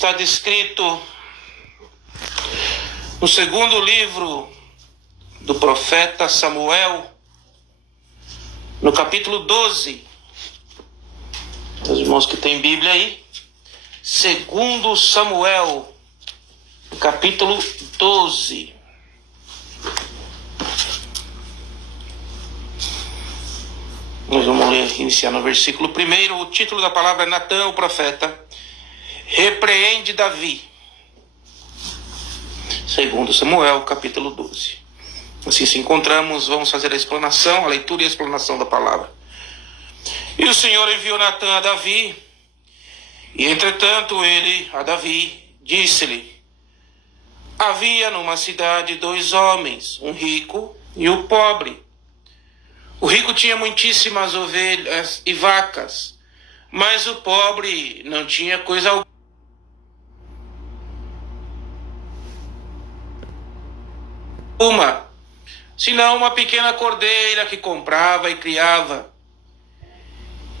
Está descrito no segundo livro do profeta Samuel, no capítulo 12. Os irmãos que têm Bíblia aí, segundo Samuel, capítulo 12. Nós vamos ler, iniciar no versículo 1. O título da palavra é Natã, o profeta, repreende Davi. Segundo Samuel, capítulo 12. Assim se encontramos, vamos fazer a explanação, a leitura e a explanação da palavra. E o Senhor enviou Natã a Davi, e entretanto ele, a Davi, disse-lhe: havia numa cidade 2 homens, um rico e o pobre. O rico tinha muitíssimas ovelhas e vacas, mas o pobre não tinha coisa alguma, senão uma pequena cordeira que comprava e criava.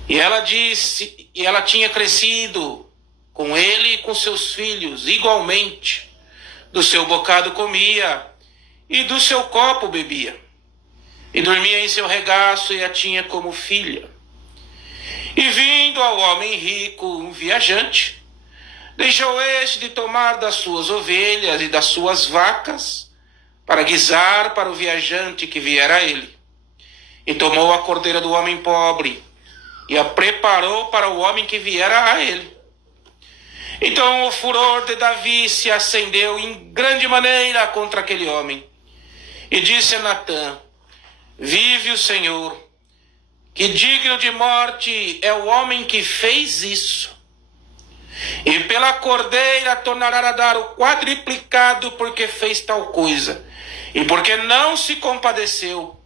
E ela tinha crescido com ele e com seus filhos igualmente. Do seu bocado comia e do seu copo bebia. E dormia em seu regaço e a tinha como filha. E vindo ao homem rico, um viajante, deixou este de tomar das suas ovelhas e das suas vacas, para guisar para o viajante que viera a ele. E tomou a cordeira do homem pobre, e a preparou para o homem que viera a ele. Então o furor de Davi se acendeu em grande maneira contra aquele homem. E disse a Natã: vive o Senhor, que digno de morte é o homem que fez isso. E pela cordeira tornará a dar o quadriplicado porque fez tal coisa, e porque não se compadeceu.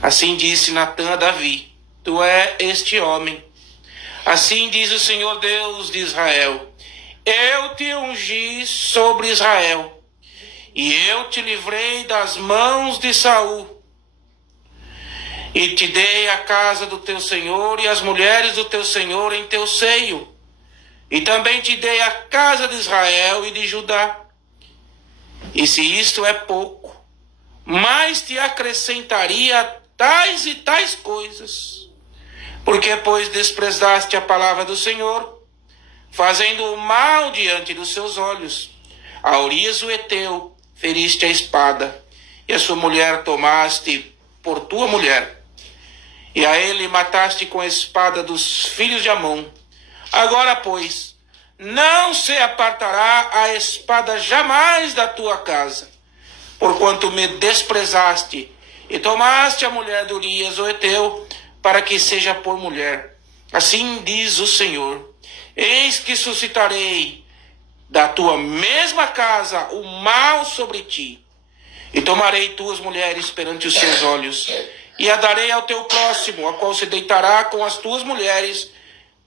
Assim disse Natã a Davi: tu é este homem. Assim diz o Senhor Deus de Israel: eu te ungi sobre Israel, e eu te livrei das mãos de Saul, e te dei a casa do teu senhor e as mulheres do teu senhor em teu seio, e também te dei a casa de Israel e de Judá. E se isto é pouco, mais te acrescentaria tais e tais coisas. Porque, pois, desprezaste a palavra do Senhor, fazendo o mal diante dos seus olhos, a Urias o Heteu feriste a espada, e a sua mulher tomaste por tua mulher, e a ele mataste com a espada dos filhos de Amon. Agora, pois, não se apartará a espada jamais da tua casa, porquanto me desprezaste, e tomaste a mulher de Urias o Heteu, para que seja por mulher. Assim diz o Senhor: eis que suscitarei da tua mesma casa o mal sobre ti, e tomarei tuas mulheres perante os seus olhos, e a darei ao teu próximo, a qual se deitará com as tuas mulheres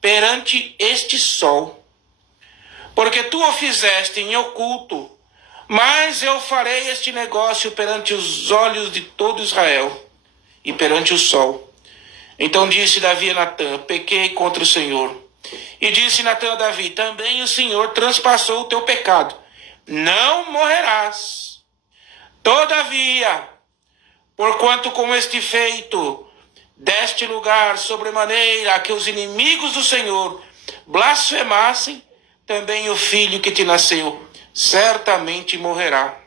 perante este sol. Porque tu o fizeste em oculto, mas eu farei este negócio perante os olhos de todo Israel e perante o sol. Então disse Davi a Natã: pequei contra o Senhor. E disse Natã a Davi: também o Senhor transpassou o teu pecado, não morrerás. Todavia, porquanto com este feito deste lugar sobremaneira a que os inimigos do Senhor blasfemassem, também o filho que te nasceu certamente morrerá.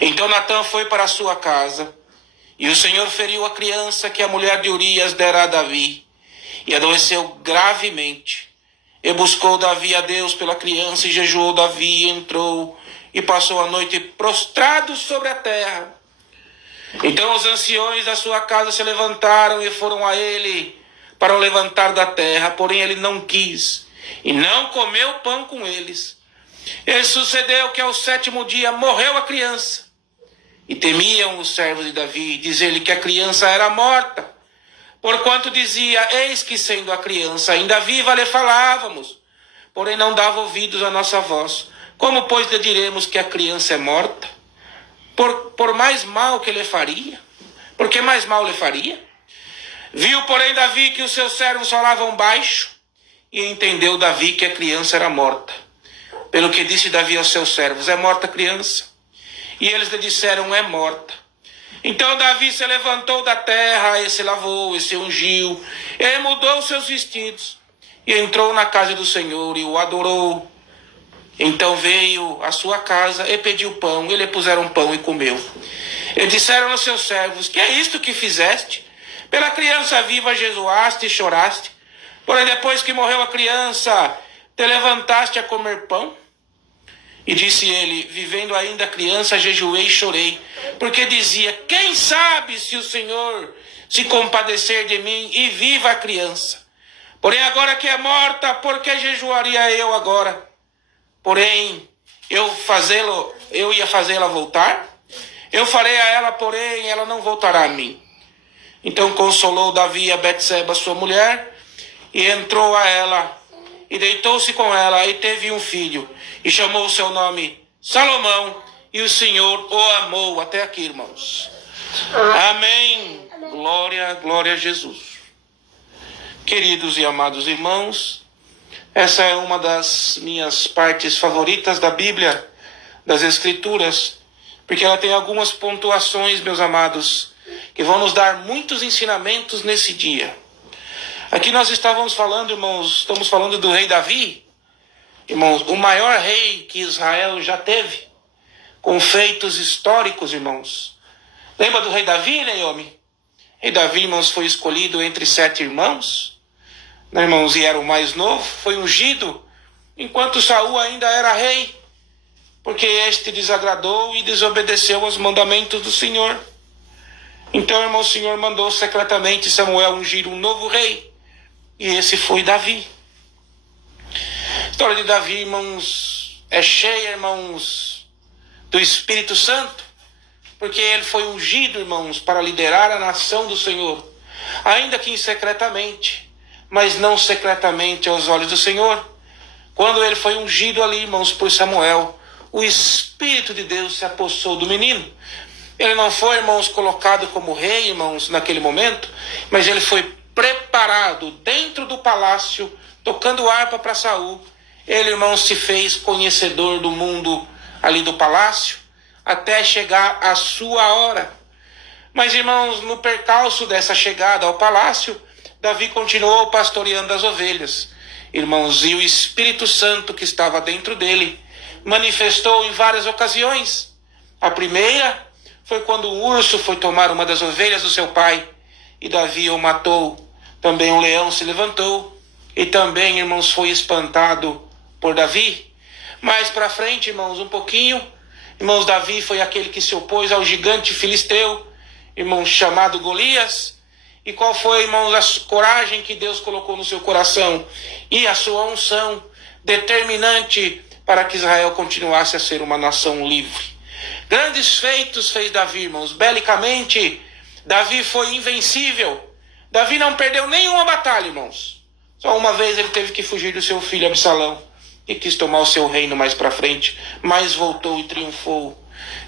Então Natã foi para a sua casa, e o Senhor feriu a criança que a mulher de Urias dera a Davi, e adoeceu gravemente. E buscou Davi a Deus pela criança, e jejuou Davi, e entrou, e passou a noite prostrado sobre a terra. Então os anciões da sua casa se levantaram e foram a ele para o levantar da terra, porém ele não quis, e não comeu pão com eles. E sucedeu que ao 7º dia morreu a criança. E temiam os servos de Davi, dizer-lhe que a criança era morta. Porquanto dizia: eis que sendo a criança ainda viva lhe falávamos, porém não dava ouvidos à nossa voz. Como, pois, lhe diremos que a criança é morta? Por mais mal que lhe faria? Por que mais mal lhe faria? Viu, porém, Davi que os seus servos falavam baixo, E entendeu Davi que a criança era morta. Pelo que disse Davi aos seus servos: é morta a criança? E eles lhe disseram: é morta. Então Davi se levantou da terra, e se lavou, e se ungiu, e mudou seus vestidos, e entrou na casa do Senhor, e o adorou. Então veio à sua casa, e pediu pão, e lhe puseram pão, e comeu. E disseram aos seus servos: que é isto que fizeste? Pela criança viva jejuaste e choraste, porém depois que morreu a criança, te levantaste a comer pão? E disse ele: vivendo ainda a criança, jejuei e chorei, porque dizia: quem sabe se o Senhor se compadecer de mim e viva a criança? Porém agora que é morta, por que jejuaria eu agora? Porém eu ia fazê-la voltar? Eu farei a ela, porém ela não voltará a mim. Então consolou Davi a Betseba, sua mulher, e entrou a ela, e deitou-se com ela, e teve um filho, e chamou o seu nome Salomão, e o Senhor o amou. Até aqui, irmãos. Amém. Glória, glória a Jesus. Queridos e amados irmãos, essa é uma das minhas partes favoritas da Bíblia, das Escrituras, porque ela tem algumas pontuações, meus amados, que vão nos dar muitos ensinamentos nesse dia. Aqui nós estamos falando do rei Davi, irmãos, o maior rei que Israel já teve, com feitos históricos, irmãos. Lembra do rei Davi, Naomi? O rei Davi, irmãos, foi escolhido entre 7 irmãos, né, irmãos, e era o mais novo, foi ungido enquanto Saul ainda era rei, porque este desagradou e desobedeceu aos mandamentos do Senhor. Então, irmão, o Senhor mandou secretamente Samuel ungir um novo rei, e esse foi Davi. A história de Davi, irmãos, é cheia, irmãos, do Espírito Santo, porque ele foi ungido, irmãos, para liderar a nação do Senhor, ainda que secretamente, mas não secretamente aos olhos do Senhor. Quando ele foi ungido ali, irmãos, por Samuel, o Espírito de Deus se apossou do menino. Ele não foi, irmãos, colocado como rei, irmãos, naquele momento, mas ele foi preparado dentro do palácio, tocando harpa para Saul. Ele, irmãos, se fez conhecedor do mundo ali do palácio, até chegar a sua hora. Mas, irmãos, no percalço dessa chegada ao palácio, Davi continuou pastoreando as ovelhas. Irmãos, e o Espírito Santo que estava dentro dele manifestou em várias ocasiões. A primeira foi quando o urso foi tomar uma das ovelhas do seu pai, e Davi o matou. Também um leão se levantou, e também, irmãos, foi espantado por Davi. Mais para frente, irmãos, um pouquinho, irmãos, Davi foi aquele que se opôs ao gigante filisteu, irmãos, chamado Golias. E qual foi, irmãos, a coragem que Deus colocou no seu coração e a sua unção determinante para que Israel continuasse a ser uma nação livre. Grandes feitos fez Davi, irmãos. Belicamente, Davi foi invencível. Davi não perdeu nenhuma batalha, irmãos. Só uma vez ele teve que fugir do seu filho Absalão e quis tomar o seu reino mais para frente, mas voltou e triunfou.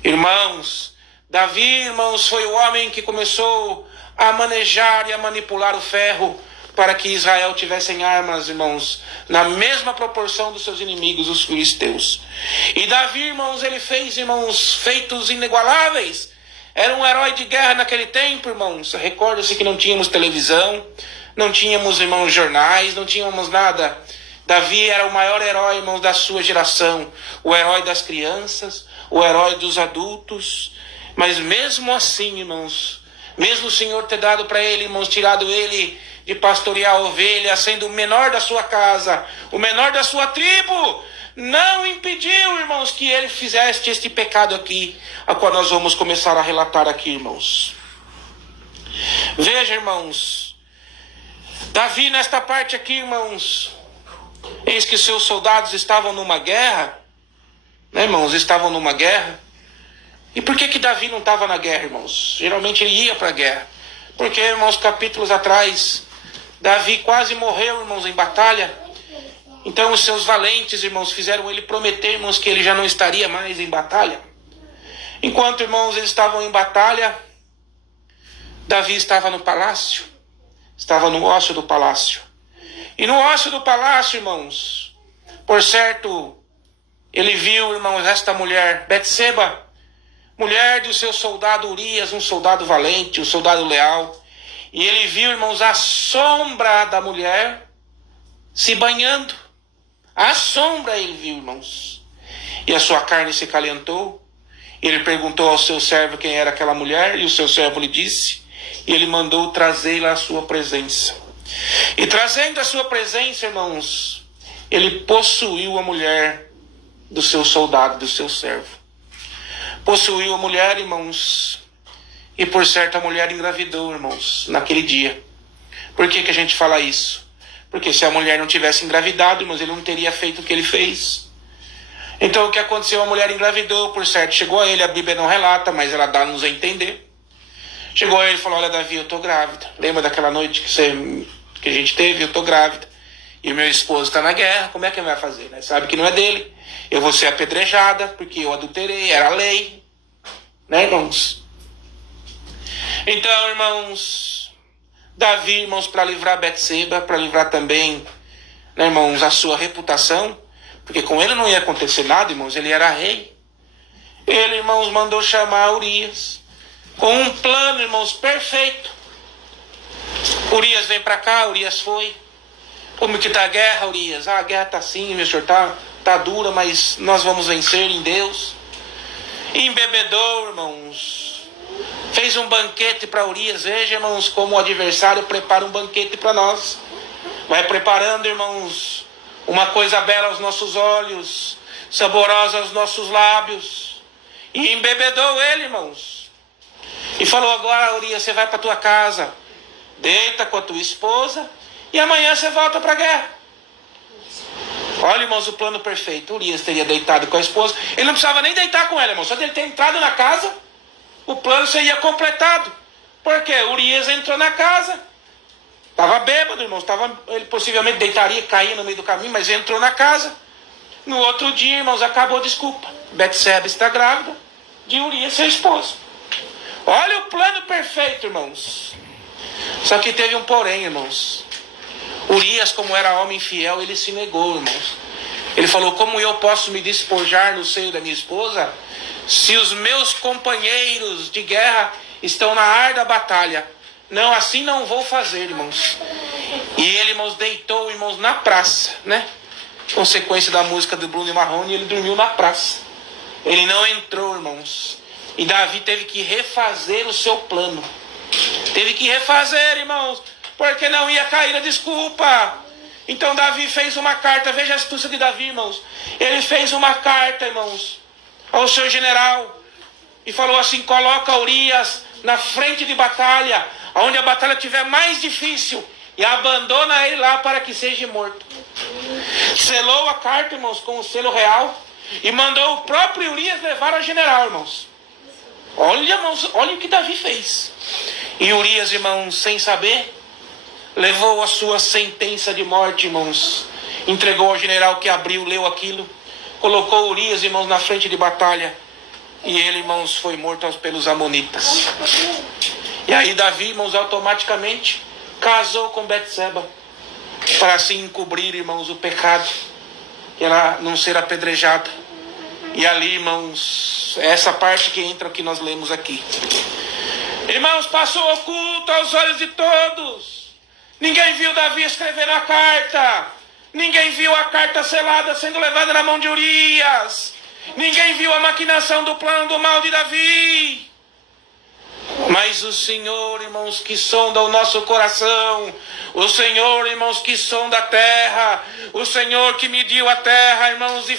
Irmãos, Davi, irmãos, foi o homem que começou a manejar e a manipular o ferro para que Israel tivesse armas, irmãos, na mesma proporção dos seus inimigos, os filisteus. E Davi, irmãos, ele fez, irmãos, feitos inigualáveis. Era um herói de guerra naquele tempo, irmãos. Recorda-se que não tínhamos televisão, não tínhamos, irmãos, jornais, não tínhamos nada. Davi era o maior herói, irmãos, da sua geração. O herói das crianças, o herói dos adultos. Mas mesmo assim, irmãos, mesmo o Senhor ter dado para ele, irmãos, tirado ele de pastorear a ovelha, sendo o menor da sua casa, o menor da sua tribo, não impediu, irmãos, que ele fizesse este pecado aqui, a qual nós vamos começar a relatar aqui, irmãos. Veja, irmãos, Davi nesta parte aqui, irmãos, eis que seus soldados estavam numa guerra, né, irmãos, estavam numa guerra. E por que Davi não estava na guerra, irmãos? Geralmente ele ia para a guerra. Porque, irmãos, capítulos atrás, Davi quase morreu, irmãos, em batalha. Então os seus valentes, irmãos, fizeram ele prometer, irmãos, que ele já não estaria mais em batalha. Enquanto, irmãos, eles estavam em batalha, Davi estava no palácio, estava no ócio do palácio. E no ócio do palácio, irmãos, por certo, ele viu, irmãos, esta mulher, Betseba, mulher do seu soldado Urias, um soldado valente, um soldado leal. E ele viu, irmãos, a sombra da mulher se banhando. A sombra ele viu, irmãos. E a sua carne se calentou. Ele perguntou ao seu servo quem era aquela mulher, e o seu servo lhe disse, e ele mandou trazê-la à sua presença. E trazendo a sua presença, irmãos, ele possuiu a mulher do seu soldado, do seu servo. Possuiu a mulher, irmãos, e por certo a mulher engravidou, irmãos, naquele dia. Por que a gente fala isso? Porque se a mulher não tivesse engravidado, irmãos, ele não teria feito o que ele fez. Então o que aconteceu? A mulher engravidou, por certo, chegou a ele, a Bíblia não relata, mas ela dá-nos a entender. Chegou a ele e falou, olha Davi, eu estou grávida. Lembra daquela noite que a gente teve? Eu estou grávida. E o meu esposo está na guerra, como é que ele vai fazer? Né? Sabe que não é dele. Eu vou ser apedrejada, porque eu adulterei, era a lei. Né, irmãos? Então, irmãos, Davi, irmãos, para livrar Betseba, para livrar também, né, irmãos, a sua reputação, porque com ele não ia acontecer nada, irmãos, ele era rei. Ele, irmãos, mandou chamar Urias, com um plano, irmãos, perfeito. Urias vem para cá, Urias foi. Como que está a guerra, Urias? A guerra está assim, meu senhor, tá dura, mas nós vamos vencer em Deus. E embebedou, irmãos. Fez um banquete para Urias. Veja, irmãos, como o adversário prepara um banquete para nós. Vai preparando, irmãos, uma coisa bela aos nossos olhos, saborosa aos nossos lábios. E embebedou ele, irmãos. E falou, agora, Urias, você vai para tua casa, deita com a tua esposa, e amanhã você volta para a guerra. Olha, irmãos, o plano perfeito. Urias teria deitado com a esposa. Ele não precisava nem deitar com ela, irmãos. Só dele ter entrado na casa, o plano seria completado. Por quê? Urias entrou na casa. Estava bêbado, irmãos. Ele possivelmente deitaria e caía no meio do caminho, mas entrou na casa. No outro dia, irmãos, acabou a desculpa. Betseba está grávida de Urias, seu esposo. Olha o plano perfeito, irmãos. Só que teve um porém, irmãos. Urias, como era homem fiel, ele se negou, irmãos. Ele falou, como eu posso me despojar no seio da minha esposa, se os meus companheiros de guerra estão na árda batalha? Não, assim não vou fazer, irmãos. E ele, irmãos, deitou, irmãos, na praça, né? Consequência da música do Bruno e Marrone, ele dormiu na praça. Ele não entrou, irmãos. E Davi teve que refazer o seu plano. Teve que refazer, irmãos, porque não ia cair a desculpa. Então Davi fez uma carta. Veja a astúcia de Davi, irmãos. Ele fez uma carta, irmãos, ao seu general, e falou assim, coloca Urias na frente de batalha, onde a batalha estiver mais difícil, e abandona ele lá para que seja morto. Selou a carta, irmãos, com o selo real, e mandou o próprio Urias levar ao general, irmãos. Olha, irmãos, olha o que Davi fez. E Urias, irmãos, sem saber, levou a sua sentença de morte, irmãos. Entregou ao general que abriu, leu aquilo. Colocou Urias, irmãos, na frente de batalha. E ele, irmãos, foi morto pelos amonitas. E aí Davi, irmãos, automaticamente casou com Betseba, para assim encobrir, irmãos, o pecado, que ela não ser apedrejada. E ali, irmãos, essa parte que entra que nós lemos aqui. Irmãos, passou oculto aos olhos de todos. Ninguém viu Davi escrever a carta. Ninguém viu a carta selada sendo levada na mão de Urias. Ninguém viu a maquinação do plano do mal de Davi. Mas o Senhor, irmãos, que sonda o nosso coração, o Senhor, irmãos, que sonda a terra, o Senhor que mediu a terra, irmãos, de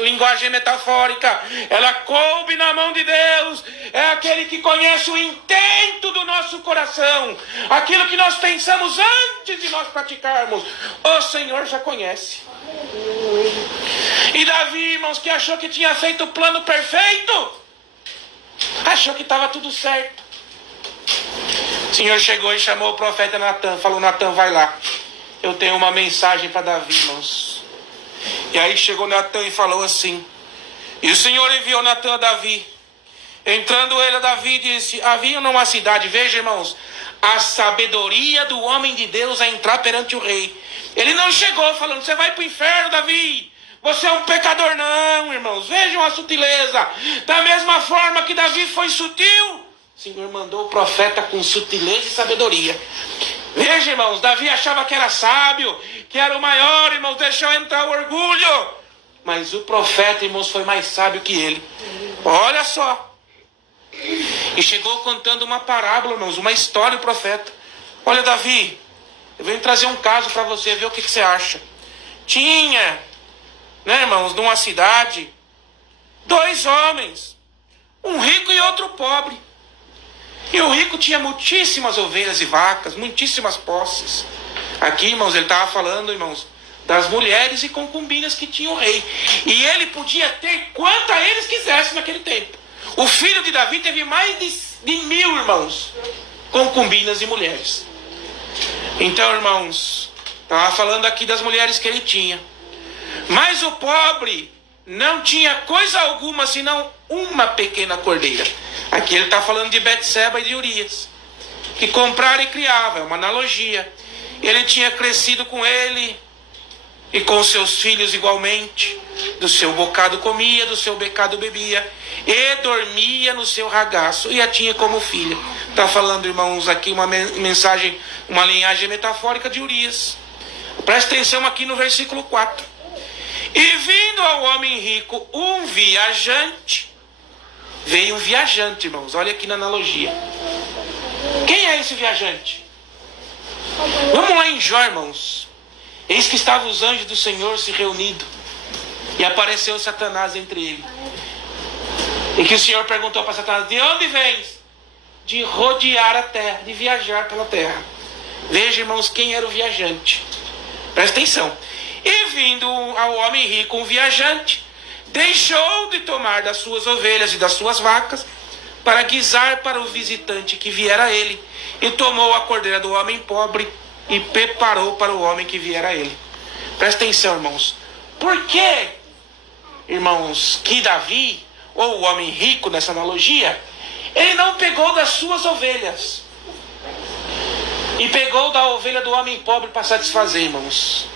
linguagem metafórica, ela coube na mão de Deus, é aquele que conhece o intento do nosso coração, aquilo que nós pensamos antes de nós praticarmos, o Senhor já conhece. E Davi, irmãos, que achou que tinha feito o plano perfeito, achou que estava tudo certo. O Senhor chegou e chamou o profeta Natan. Falou, Natan, vai lá. Eu tenho uma mensagem para Davi, irmãos. E aí chegou Natan e falou assim. E o Senhor enviou Natan a Davi. Entrando ele a Davi, disse, havia numa cidade, veja, irmãos, a sabedoria do homem de Deus a entrar perante o rei. Ele não chegou falando, você vai para o inferno, Davi. Você é um pecador, não, irmãos. Vejam a sutileza. Da mesma forma que Davi foi sutil, o Senhor mandou o profeta com sutileza e sabedoria. Veja, irmãos, Davi achava que era sábio, que era o maior, irmãos, deixou entrar o orgulho. Mas o profeta, irmãos, foi mais sábio que ele. Olha só. E chegou contando uma parábola, irmãos, uma história, o profeta. Olha, Davi, eu venho trazer um caso para você, ver o que você acha. Tinha, né, irmãos, numa cidade, 2 homens, um rico e outro pobre. E o rico tinha muitíssimas ovelhas e vacas, muitíssimas posses. Aqui, irmãos, ele estava falando, irmãos, das mulheres e concubinas que tinha o rei. E ele podia ter quanta eles quisessem naquele tempo. O filho de Davi teve mais de 1000, irmãos, concubinas e mulheres. Então, irmãos, estava falando aqui das mulheres que ele tinha. Mas o pobre não tinha coisa alguma senão uma pequena cordeira. Aqui ele está falando de Betseba e de Urias, que compraram e criavam, é uma analogia. Ele tinha crescido com ele e com seus filhos igualmente. Do seu bocado comia, do seu becado bebia, e dormia no seu ragaço, e a tinha como filha. Está falando, irmãos, aqui uma mensagem, uma linhagem metafórica de Urias. Presta atenção aqui no versículo 4. E vindo ao homem rico um viajante. Veio um viajante, irmãos. Olha aqui na analogia. Quem é esse viajante? Vamos lá em Jó, irmãos. Eis que estavam os anjos do Senhor se reunindo. E apareceu Satanás entre eles. E que o Senhor perguntou para Satanás: de onde vens? De rodear a terra, de viajar pela terra. Veja, irmãos, quem era o viajante. Presta atenção. E vindo ao homem rico um viajante, deixou de tomar das suas ovelhas e das suas vacas, para guisar para o visitante que viera a ele, e tomou a cordeira do homem pobre, e preparou para o homem que viera a ele. Presta atenção, irmãos. Por que, irmãos, que Davi, ou o homem rico nessa analogia, ele não pegou das suas ovelhas, e pegou da ovelha do homem pobre para satisfazer, irmãos?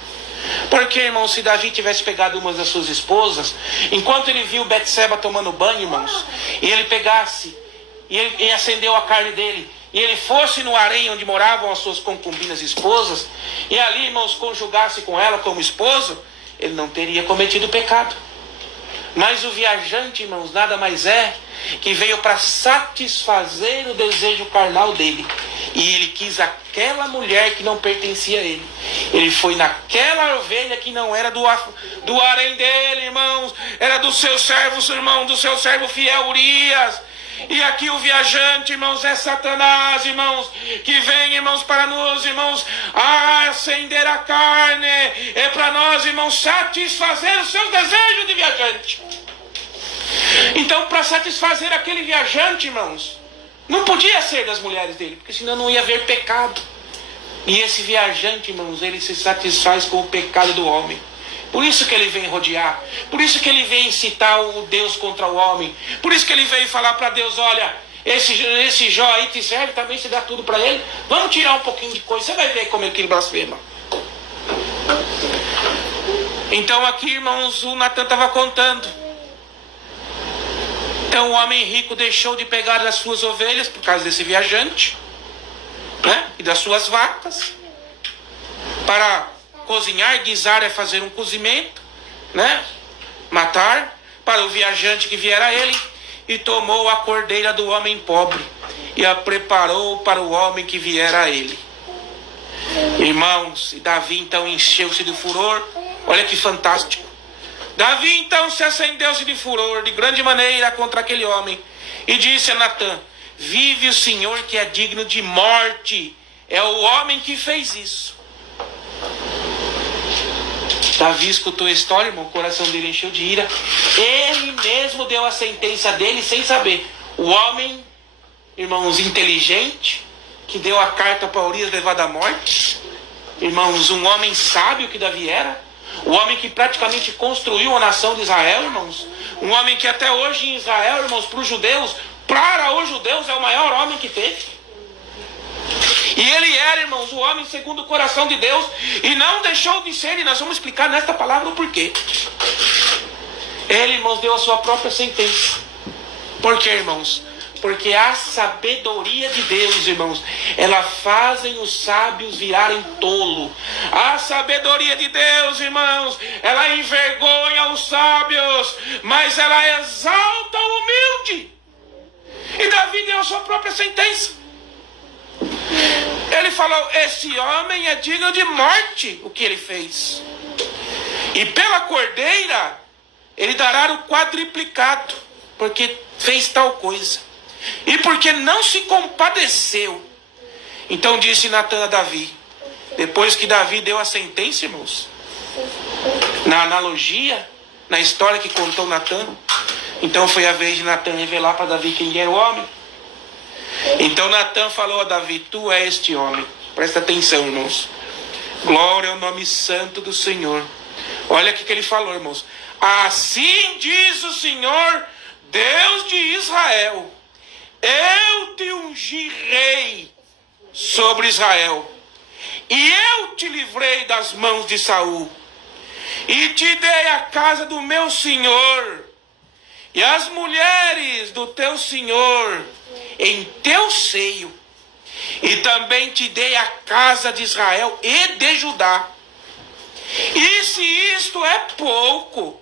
Porque, irmãos, se Davi tivesse pegado uma das suas esposas, enquanto ele viu Betseba tomando banho, irmãos, e ele pegasse, e ele acendeu a carne dele, e ele fosse no harém onde moravam as suas concubinas e esposas, e ali, irmãos, conjugasse com ela como esposo, ele não teria cometido pecado. Mas o viajante, irmãos, nada mais é que veio para satisfazer o desejo carnal dele. E ele quis aquela mulher que não pertencia a ele. Ele foi naquela ovelha que não era do harém dele, irmãos. Era dos seus servos, irmão, do seu servo fiel Urias. E aqui o viajante, irmãos, é Satanás, irmãos, que vem, irmãos, para nós, irmãos, acender a carne. É para nós, irmãos, satisfazer os seus desejos de viajante. Então, para satisfazer aquele viajante, irmãos, não podia ser das mulheres dele, porque senão não ia haver pecado. E esse viajante, irmãos, ele se satisfaz com o pecado do homem. Por isso que ele vem rodear. Por isso que ele vem incitar o Deus contra o homem. Por isso que ele veio falar para Deus: olha, esse Jó aí te serve, também se dá tudo para ele. Vamos tirar um pouquinho de coisa, você vai ver como é que ele blasfema. Então aqui, irmãos, o Natan estava contando. Então o homem rico deixou de pegar das suas ovelhas por causa desse viajante, né? E das suas vacas, para cozinhar. Guisar é fazer um cozimento, né? Matar, para o viajante que viera a ele, e tomou a cordeira do homem pobre e a preparou para o homem que viera a ele. Irmãos, e Davi então encheu-se de furor. Olha que fantástico. Davi então se acendeu-se de furor de grande maneira contra aquele homem, e disse a Natã: vive o Senhor que é digno de morte, é o homem que fez isso. Davi escutou a história, irmão, o coração dele encheu de ira. Ele mesmo deu a sentença dele sem saber. O homem, irmãos, inteligente, que deu a carta para Urias levado à morte. Irmãos, um homem sábio que Davi era. O homem que praticamente construiu a nação de Israel, irmãos. Um homem que até hoje em Israel, irmãos, para os judeus é o maior homem que teve. E ele era, irmãos, o homem segundo o coração de Deus, e não deixou de ser, e nós vamos explicar nesta palavra o porquê. Ele, irmãos, deu a sua própria sentença. Por quê, irmãos? Porque a sabedoria de Deus, irmãos, ela fazem os sábios virarem tolo. A sabedoria de Deus, irmãos, ela envergonha os sábios, mas ela exalta o humilde. E Davi deu a sua própria sentença. Ele falou: esse homem é digno de morte, o que ele fez. E pela cordeira, ele dará o quadriplicado, porque fez tal coisa. E porque não se compadeceu. Então disse Natã a Davi, depois que Davi deu a sentença, irmãos, na analogia, na história que contou Natã, então foi a vez de Natã revelar para Davi quem era o homem. Então Natã falou a Davi: tu és este homem. Presta atenção, irmãos. Glória ao nome santo do Senhor. Olha o que ele falou, irmãos. Assim diz o Senhor, Deus de Israel: eu te ungi rei sobre Israel, e eu te livrei das mãos de Saul, e te dei a casa do meu senhor, e as mulheres do teu senhor em teu seio, e também te dei a casa de Israel e de Judá. E se isto é pouco,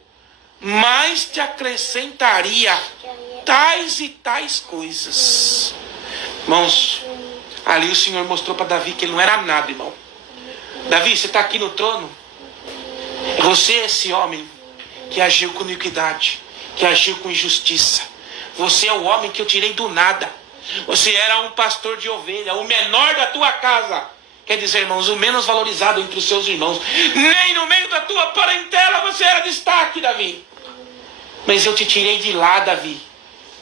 mais te acrescentaria tais e tais coisas. Irmãos, ali o Senhor mostrou para Davi que ele não era nada, irmão. Davi, você está aqui no trono. Você é esse homem que agiu com iniquidade, que agiu com injustiça. Você é o homem que eu tirei do nada. Você era um pastor de ovelha, o menor da tua casa. Quer dizer, irmãos, o menos valorizado entre os seus irmãos. Nem no meio da tua parentela você era destaque, Davi. Mas eu te tirei de lá, Davi,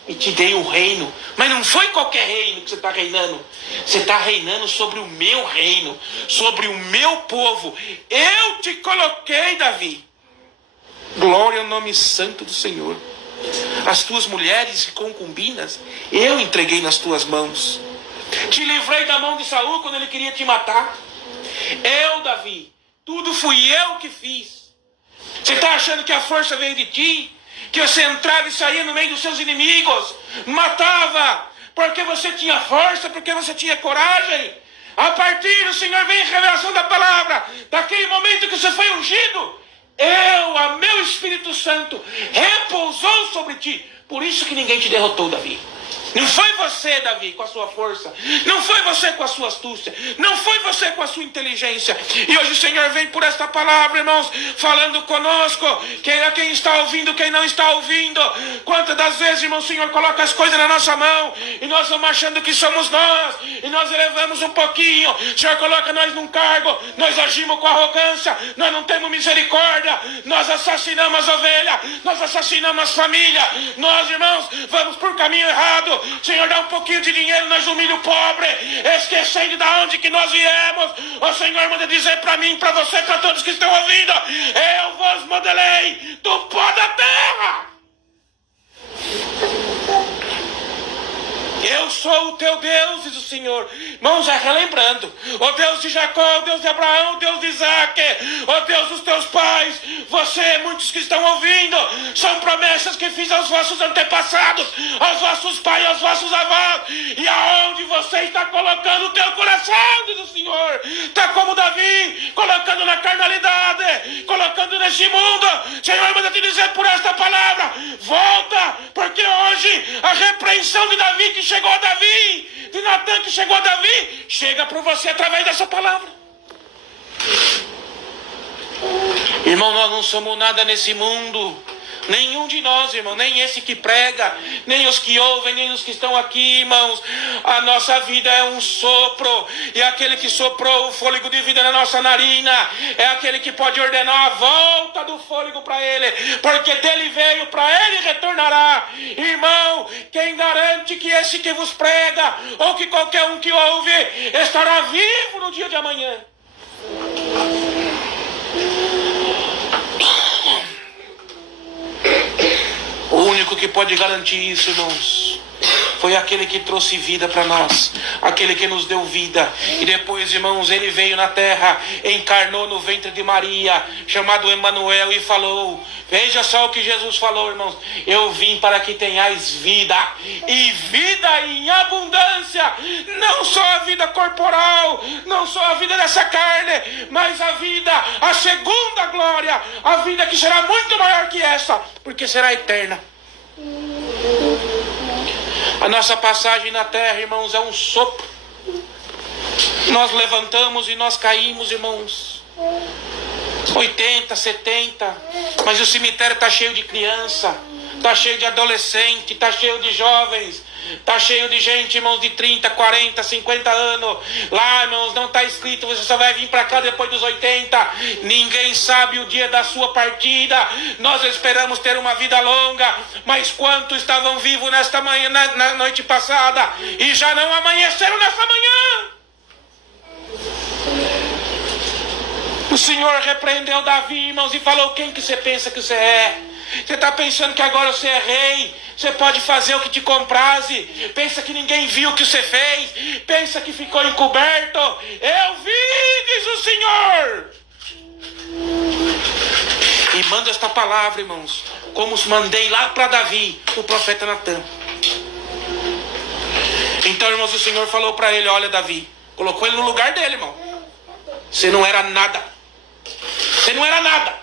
e te dei um reino. Mas não foi qualquer reino que você está reinando. Você está reinando sobre o meu reino, sobre o meu povo. Eu te coloquei, Davi. Glória ao nome santo do Senhor. As tuas mulheres e concubinas eu entreguei nas tuas mãos. Te livrei da mão de Saul quando ele queria te matar. Eu, Davi, tudo fui eu que fiz. Você está achando que a força veio de ti? Que você entrava e saía no meio dos seus inimigos, matava, porque você tinha força, porque você tinha coragem? A partir do Senhor vem a revelação da palavra. Daquele momento que você foi ungido, meu Espírito Santo, repousou sobre ti. Por isso que ninguém te derrotou, Davi. Não foi você, Davi, com a sua força. Não foi você com a sua astúcia. Não foi você com a sua inteligência. E hoje o Senhor vem por esta palavra, irmãos, falando conosco. Quem está ouvindo, quem não está ouvindo. Quantas das vezes, irmão, o Senhor coloca as coisas na nossa mão e nós vamos achando que somos nós. E nós elevamos um pouquinho. O Senhor coloca nós num cargo. Nós agimos com arrogância. Nós não temos misericórdia. Nós assassinamos as ovelhas. Nós assassinamos as famílias. Nós, irmãos, vamos por caminho errado. Senhor, dá um pouquinho de dinheiro, nós humilhamos o pobre, esquecendo de onde que nós viemos. O Senhor manda dizer para mim, para você, para todos que estão ouvindo: eu vos modelei do pó da terra. Eu sou o teu Deus, diz o Senhor. Irmãos, já relembrando: o Deus de Jacó, o Deus de Abraão, o Deus de Isaac, o Deus dos teus pais. Você, muitos que estão ouvindo, são promessas que fiz aos vossos antepassados, aos vossos pais, aos vossos avós. E aonde você está colocando o teu coração, diz o Senhor. Está como Davi, colocando na carnalidade, colocando nesse mundo. Senhor, manda te dizer por esta palavra: volta, porque hoje a repreensão de Davi que chegou a Davi, de Natã que chegou a Davi, chega para você através dessa palavra. Irmão, nós não somos nada nesse mundo. Nenhum de nós, irmão, nem esse que prega, nem os que ouvem, nem os que estão aqui, irmãos. A nossa vida é um sopro, e aquele que soprou o fôlego de vida na nossa narina é aquele que pode ordenar a volta do fôlego para ele, porque dele veio, para ele retornará. Irmão, quem garante que esse que vos prega, ou que qualquer um que ouve, estará vivo no dia de amanhã? O único que pode garantir isso, irmãos, Foi aquele que trouxe vida para nós, aquele que nos deu vida. E depois, irmãos, ele veio na terra, encarnou no ventre de Maria, chamado Emanuel, e falou. Veja só o que Jesus falou, irmãos. Eu vim para que tenhais vida, e vida em abundância. Não só a vida corporal, não só a vida dessa carne, mas a vida, a segunda glória, a vida que será muito maior que essa, porque será eterna. A nossa passagem na terra, irmãos, é um sopro. Nós levantamos e nós caímos, irmãos. 80, 70, mas o cemitério está cheio de criança, está cheio de adolescente, está cheio de jovens, está cheio de gente, irmãos, de 30, 40, 50 anos. Lá, irmãos, não está escrito, você só vai vir para cá depois dos 80. Ninguém sabe o dia da sua partida. Nós esperamos ter uma vida longa, mas quantos estavam vivos nesta manhã, na noite passada, e já não amanheceram nessa manhã? O Senhor repreendeu Davi, irmãos, e falou: quem que você pensa que você é? Você está pensando que agora você é rei? Você pode fazer o que te compraze? Pensa que ninguém viu o que você fez? Pensa que ficou encoberto? Eu vi, diz o Senhor. E manda esta palavra, irmãos, como os mandei lá para Davi, o profeta Natan. Então, irmãos, o Senhor falou para ele: olha, Davi, colocou ele no lugar dele, irmão. Você não era nada. Você não era nada.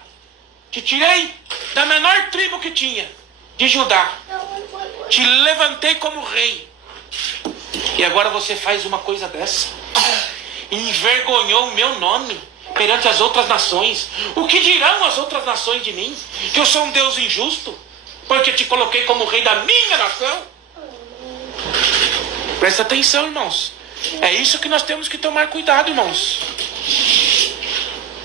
Te tirei da menor tribo que tinha, de Judá. Te levantei como rei. E agora você faz uma coisa dessa. Envergonhou o meu nome perante as outras nações. O que dirão as outras nações de mim? Que eu sou um Deus injusto, porque te coloquei como rei da minha nação. Presta atenção, irmãos. É isso que nós temos que tomar cuidado, irmãos.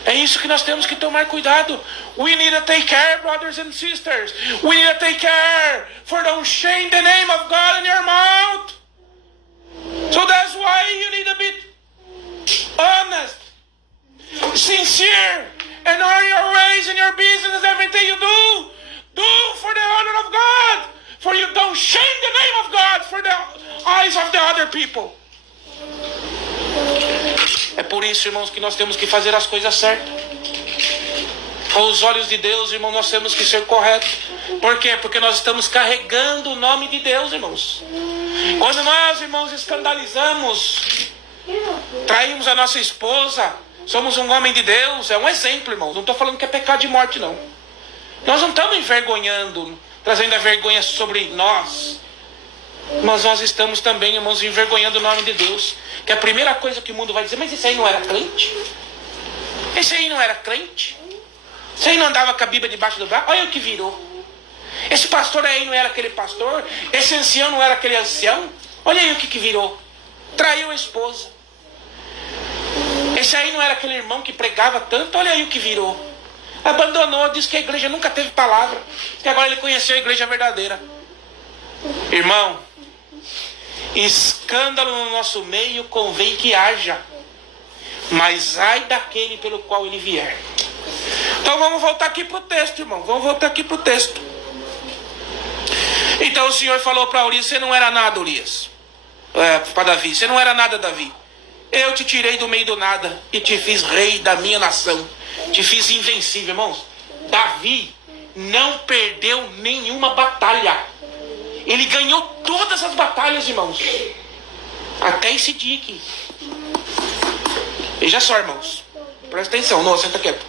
É isso que nós temos que tomar cuidado. We need to take care, brothers and sisters. We need to take care, for don't shame the name of God in your mouth. So that's why you need to be honest, sincere, and all your ways and your business, everything you do for the honor of God. For you don't shame the name of God for the eyes of the other people. É por isso, irmãos, que nós temos que fazer as coisas certas. Aos olhos de Deus, irmão, nós temos que ser corretos. Por quê? Porque nós estamos carregando o nome de Deus, irmãos. Quando nós, irmãos, escandalizamos, traímos a nossa esposa, somos um homem de Deus, é um exemplo, irmãos. Não estou falando que é pecado de morte, não. Nós não estamos envergonhando, trazendo a vergonha sobre nós. Mas nós estamos também, irmãos, envergonhando o nome de Deus. Que a primeira coisa que o mundo vai dizer: mas esse aí não era crente? Esse aí não era crente? Esse aí não andava com a Bíblia debaixo do braço? Olha o que virou. Esse pastor aí não era aquele pastor? Esse ancião não era aquele ancião? Olha aí o que virou. Traiu a esposa. Esse aí não era aquele irmão que pregava tanto? Olha aí o que virou. Abandonou, disse que a igreja nunca teve palavra, que agora ele conheceu a igreja verdadeira. Irmão, escândalo no nosso meio convém que haja, mas ai daquele pelo qual ele vier. Então vamos voltar aqui para o texto, irmão. Vamos voltar aqui para o texto. Então o Senhor falou para Urias: você não era nada, Urias. Para Davi: você não era nada, Davi. Eu te tirei do meio do nada e te fiz rei da minha nação. Te fiz invencível, irmãos. Davi não perdeu nenhuma batalha. Ele ganhou todas as batalhas, irmãos. Até esse dia aqui. Veja só, irmãos. Presta atenção. Não, senta quieto.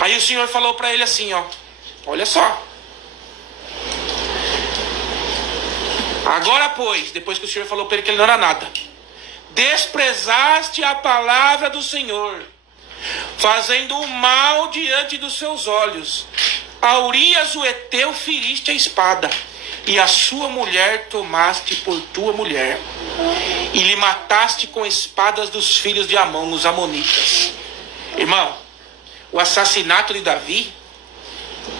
Aí o Senhor falou para ele assim, ó. Olha só. Agora, pois, depois que o Senhor falou para ele que ele não era nada: desprezaste a palavra do Senhor, fazendo o mal diante dos seus olhos. A Urias o Heteu feriste a espada, e a sua mulher tomaste por tua mulher, e lhe mataste com espadas dos filhos de Amon, os amonitas. Irmão, o assassinato de Davi,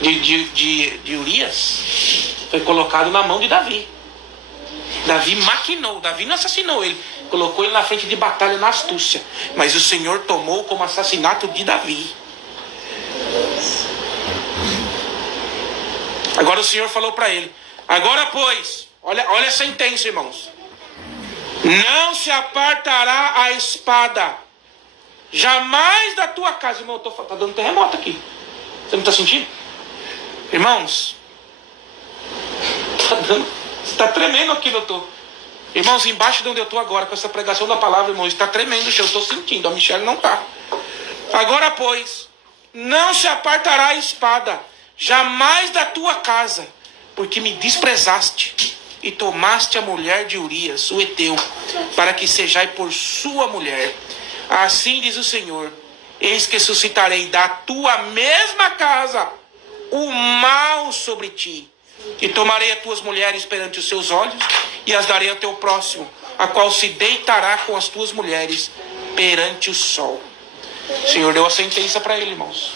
de Urias, foi colocado na mão de Davi. Davi maquinou, Davi não assassinou ele, colocou ele na frente de batalha na astúcia, mas o Senhor tomou como assassinato de Davi. Agora o Senhor falou para ele: Agora, pois, olha a sentença, irmãos. Não se apartará a espada jamais da tua casa. Irmão, tá dando terremoto aqui. Você não está sentindo? Irmãos, está tremendo aqui, doutor. Irmãos, embaixo de onde eu estou agora, com essa pregação da palavra, irmãos, está tremendo o chão. Eu estou sentindo, a Michelle não está. Agora, pois, não se apartará a espada jamais da tua casa, porque me desprezaste e tomaste a mulher de Urias, o Heteu, para que sejais por sua mulher. Assim diz o Senhor: eis que suscitarei da tua mesma casa o mal sobre ti, e tomarei as tuas mulheres perante os seus olhos, e as darei ao teu próximo, a qual se deitará com as tuas mulheres perante o sol. O Senhor deu a sentença para ele, irmãos.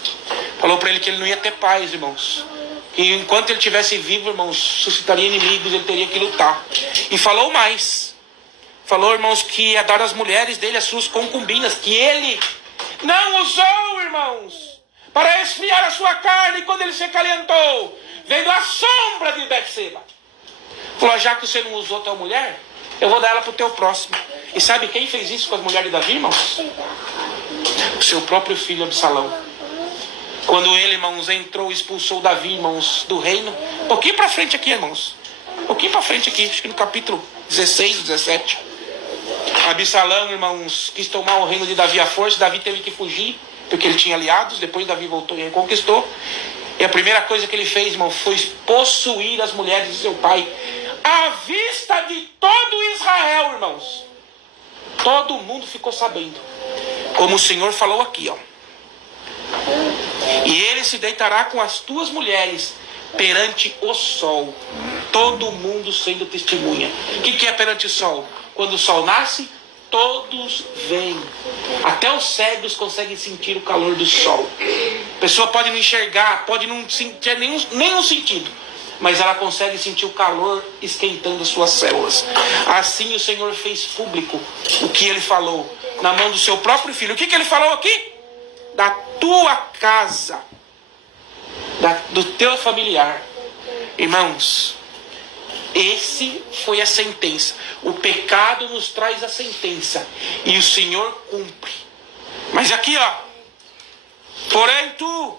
Falou para ele que ele não ia ter paz, irmãos. Que enquanto ele estivesse vivo, irmãos, suscitaria inimigos, ele teria que lutar. E falou mais. Falou, irmãos, que ia dar às mulheres dele as suas concubinas, que ele não usou, irmãos, para esfriar a sua carne quando ele se acalentou, vendo a sombra de Betseba. Falou: já que você não usou a tua mulher, eu vou dar ela para o teu próximo. E sabe quem fez isso com as mulheres de Davi, irmãos? O seu próprio filho Absalão. Quando ele, irmãos, entrou e expulsou Davi, irmãos, do reino. Um pouquinho para frente aqui, irmãos. Um pouquinho para frente aqui, acho que no capítulo 16, 17. Absalão, irmãos, quis tomar o reino de Davi à força. Davi teve que fugir, porque ele tinha aliados. Depois Davi voltou e reconquistou. E a primeira coisa que ele fez, irmão, foi possuir as mulheres de seu pai, à vista de todo Israel, irmãos. Todo mundo ficou sabendo. Como o Senhor falou aqui, ó. E ele se deitará com as tuas mulheres perante o sol. Todo mundo sendo testemunha. O que é perante o sol? Quando o sol nasce, todos veem. Até os cegos conseguem sentir o calor do sol. A pessoa pode não enxergar, pode não sentir nenhum sentido, mas ela consegue sentir o calor esquentando as suas células. Assim o Senhor fez público o que ele falou na mão do seu próprio filho. O que ele falou aqui? Da tua casa, do teu familiar. Irmãos, esse foi a sentença. O pecado nos traz a sentença e o Senhor cumpre. Mas aqui, ó: porém tu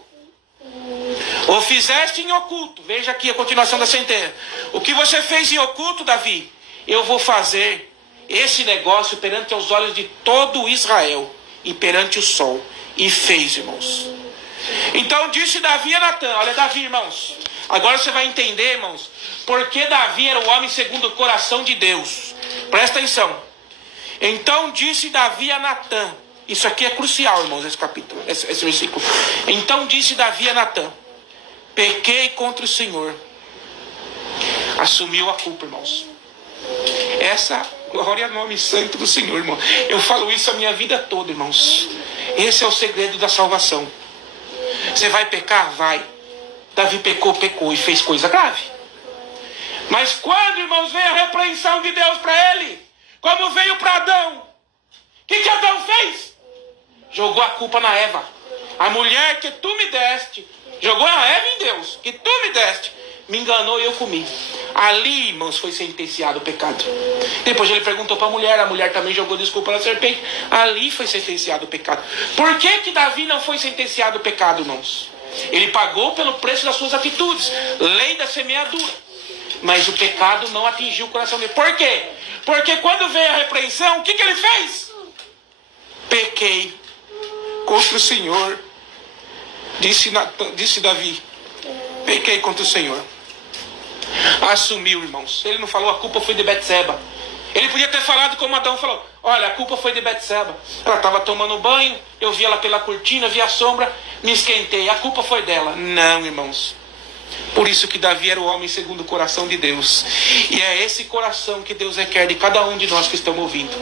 o fizeste em oculto. Veja aqui a continuação da sentença. O que você fez em oculto, Davi, eu vou fazer esse negócio perante os olhos de todo Israel e perante o sol. E fez, irmãos. Então disse Davi a Natã. Olha Davi, irmãos. Agora você vai entender, irmãos, porque Davi era o homem segundo o coração de Deus. Presta atenção. Então disse Davi a Natã. Isso aqui é crucial, irmãos, esse capítulo, esse versículo. Então disse Davi a Natã: pequei contra o Senhor. Assumiu a culpa, irmãos. Essa, glória ao nome santo do Senhor, irmão. Eu falo isso a minha vida toda, irmãos. Esse é o segredo da salvação. Você vai pecar? Vai. Davi pecou e fez coisa grave. Mas quando, irmãos, veio a repreensão de Deus para ele, como veio para Adão, o que Adão fez? Jogou a culpa na Eva. A mulher que tu me deste, jogou a Eva em Deus, que tu me deste, me enganou e eu comi. Ali, irmãos, foi sentenciado o pecado. Depois ele perguntou para a mulher também jogou desculpa na serpente. Ali foi sentenciado o pecado. Por que Davi não foi sentenciado o pecado, irmãos? Ele pagou pelo preço das suas atitudes. Lei da semeadura. Mas o pecado não atingiu o coração dele. Por quê? Porque quando veio a repreensão, o que ele fez? Pequei contra o Senhor. Disse Davi: pequei contra o Senhor. Assumiu, irmãos. Ele não falou a culpa foi de Betseba. Ele podia ter falado como Adão falou: olha, a culpa foi de Betseba. Ela estava tomando banho, eu vi ela pela cortina, vi a sombra, me esquentei, a culpa foi dela. Não, irmãos. Por isso que Davi era o homem segundo o coração de Deus. E é esse coração que Deus requer de cada um de nós que estamos ouvindo.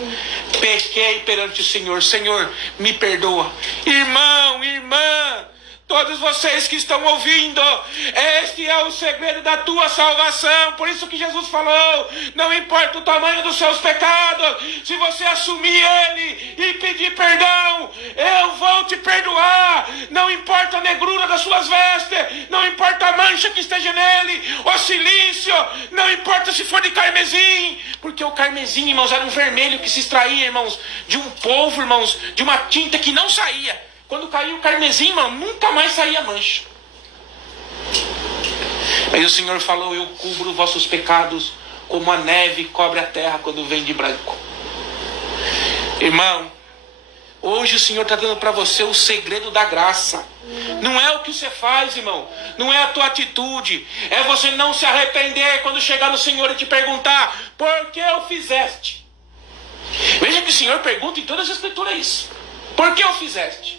Pequei perante o Senhor. Senhor, me perdoa. Irmão, irmã, Todos vocês que estão ouvindo, este é o segredo da tua salvação. Por isso que Jesus falou, não importa o tamanho dos seus pecados, se você assumir ele e pedir perdão, eu vou te perdoar. Não importa a negrura das suas vestes, não importa a mancha que esteja nele, o silício, não importa se for de carmesim, porque o carmesim, irmãos, era um vermelho que se extraía, irmãos, de um polvo, irmãos, de uma tinta que não saía. Quando caiu o carmesim, irmão, nunca mais saía a mancha. Aí o Senhor falou, eu cubro vossos pecados como a neve cobre a terra quando vem de branco. Irmão, hoje o Senhor está dando para você o segredo da graça. Não é o que você faz, irmão. Não é a tua atitude. É você não se arrepender quando chegar no Senhor e te perguntar, por que o fizeste? Veja que o Senhor pergunta em todas as escrituras isso. Por que o fizeste?